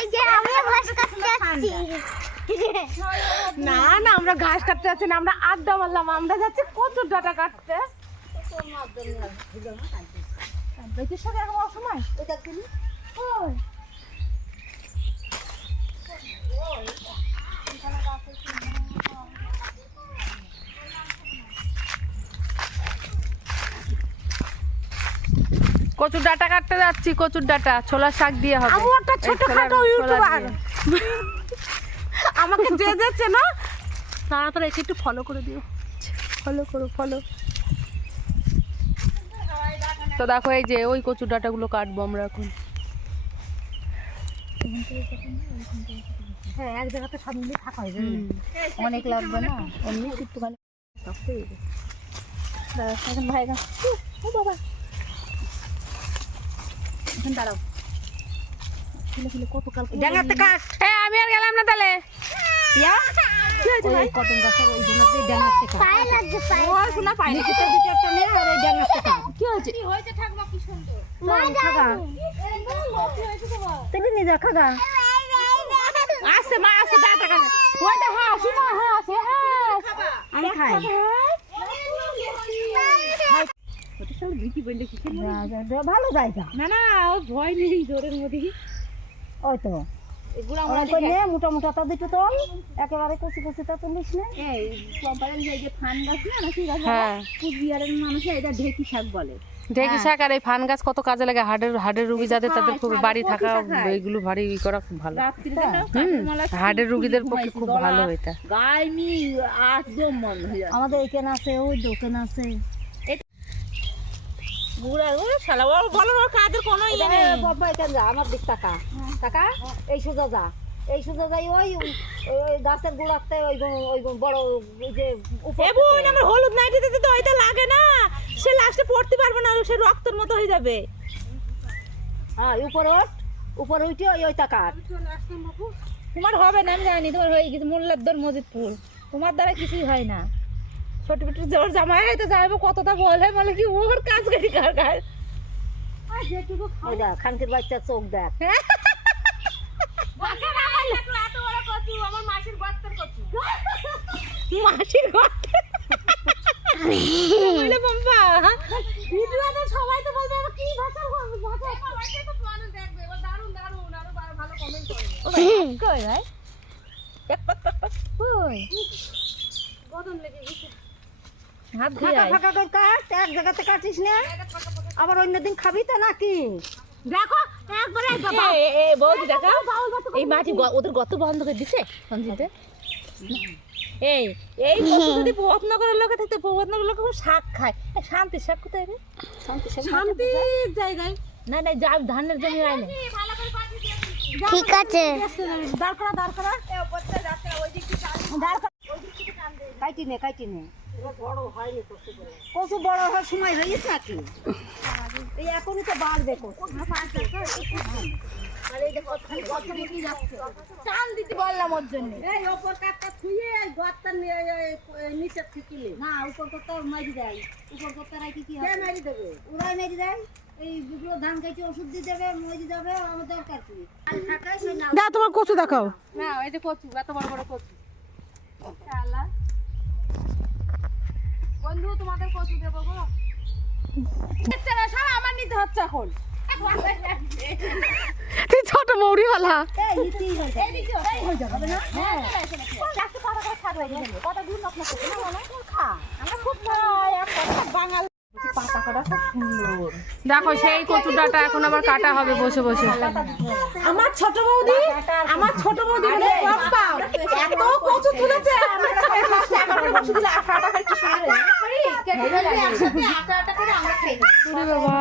এই যে আমি ঘাস কাটতে যাচ্ছি। না না আমরা ঘাস কাটতে যাচ্ছি না আমরা আড্ডা মারলাম আমরা যাচ্ছি কচুর ডাটা কাটতে? ওই। কচুর ডাটা কাটতে যাচ্ছি কচুর ডাটা ছোলা শাক দিয়ে হবে। আমি একটা ছোটখাটো ইউটিউবার আমাকে যে যাচ্ছে না? তাড়াতাড়ি এসে একটু ফলো করে দিও। ফলো করো ফলো তো দেখো এই যে ওই কচুর ডাটাগুলো কাটবো আমরা এখন। হ্যাঁ এক জায়গাতে সব মিলিয়ে থাকা হয়ে যাবে। অনেক লাগবে না একটুখানি। ভাই ও বাবা। এখন দাঁড়াও। ফুলে ফুলে কত কাল ডাঙাতে কাট হ্যাঁ আমি? আর গেলাম না তাহলে। ইয়া? কি হয়েছে ভাই? কটন গাছের ওই জন্য ডাঙাতে কাট পায়ে লাগছে পায়ে ও শোনা পাই না দুটো দুটো একটা নে আর ডাঙাতে কাট কি হয়েছে? মা খাগা। তুমি নিজে খাগা। আসছে মা আসছে দাঁড়া ওই তো হ্যাঁ শোনা হ্যাঁ আসে হ্যাঁ। আমি খাই। ভালো জায়গা। না না ও ভয় নেই জোরের মধ্যে। ওই তো। এগুলো ওরা কই নে মোটা মোটা তা দুটো তোল একেবারে কচি কচি তা তুলিস না। এই কোম্পানির যে ফান গাছ না নাকি গাছ হ্যাঁ। কুচবিহারের মানুষে এটা ঢেকি শাক বলে। ঢেকি শাক আর এই ফান গাছ কত কাজে লাগে হাড়ের হাড়ের রুগী যাদের তাদের খুব বাড়ি থাকা এইগুলো ভারী ই করা খুব ভালো। কাঠমালা হাড়ের রুগীদের পক্ষে খুব ভালো এটা। মন হয়ে আমাদের এখানে আছে ওই দোকান আছে। বুড়া ও শালা ও বলো ওর কাজের কোনো ইয়ে নেই। বাবা এখানে যা? আমার দিক টাকা টাকা এই সোজা যা। এই সোজা যাই ওই গাছের গোড়াতে ওই বড় ওই যে আমার হলুদ নাইটি দিতে তো ওইটা লাগে না। সে লাস্টে পড়তে পারবে না আর সে রক্তের মতো হয়ে যাবে। হ্যাঁ উপর ওঠ। উপর উঠে ওই ওই টাকা তোমার হবে না আমি জানি তোমার হয়ে গেছে মোল্লাদ্দর মজিদপুর। তোমার দ্বারা কিছুই হয় না। ছোট ছোট জোর জামাই হয়তো যাইবো কতটা বলে বলে কি ওর কাজ করি কার কাজ খানকির বাচ্চা চোখ দেখ। মাসির গর্তে বলে ভিডিওতে সবাই তো বলবে এবার কি ভাষা ভাষা কই ভাই? হাত ধুয়ে ফাঁকা আয়। ফাঁকা করে কাট এক জায়গাতে কাটিস না? আবার অন্য দিন খাবি তো নাকি? দেখো একবারে এ এ বৌদি দেখো এই মাটি ওদের গত বন্ধ করে দিছে সঞ্জিতে। এই এই যদি ভবনগরের লোকে থাকতে লোকে খুব শাক খায়। এ, শান্তির শাক কোথায় রে? শান্তির জায়গায়। না না যা ধানের জমি না। ঠিক আছে। দাঁড় করা দাঁড় করা। দাঁড় কাইটি নে কচু বড় হওয়ার সময় হয়েছে নাকি? এই এখনই তো বাড়বে টান দিতে বললাম ওর জন্য। এই ওপর গর্তা নিচে ফিকিলে না উপর কর্তা মারি দেয়। উপর কর্তা রাখি কি হবে মারি দেবে? ওরাই মারি দেয়। এই যেগুলো ধান কাটি ওষুধ দিয়ে দেবে মরি যাবে আমার দরকার কি? দা তোমার কচু দেখাও। না এই যে কচু এত বড় বড় কচু। শালা। বন্ধু তোমাদের কচু দেবো গো আমার নিতে হচ্ছে এখন তুই ছোট মৌরিওয়ালা হয়ে যাবে না কত দূর না হ্যাঁ দেখো সেই কচু ডাটা এখন আবার কাটা হবে বসে বসে। আমার ছোট বৌদি আমার ছোট বৌদি এত কচু তুলেছে আমরা তো ফার্স্ট এগারোটা বসে দিলে আটা আটা করে কি সুন্দর একসাথে আটা আটা করে আমরা খাই বাবা।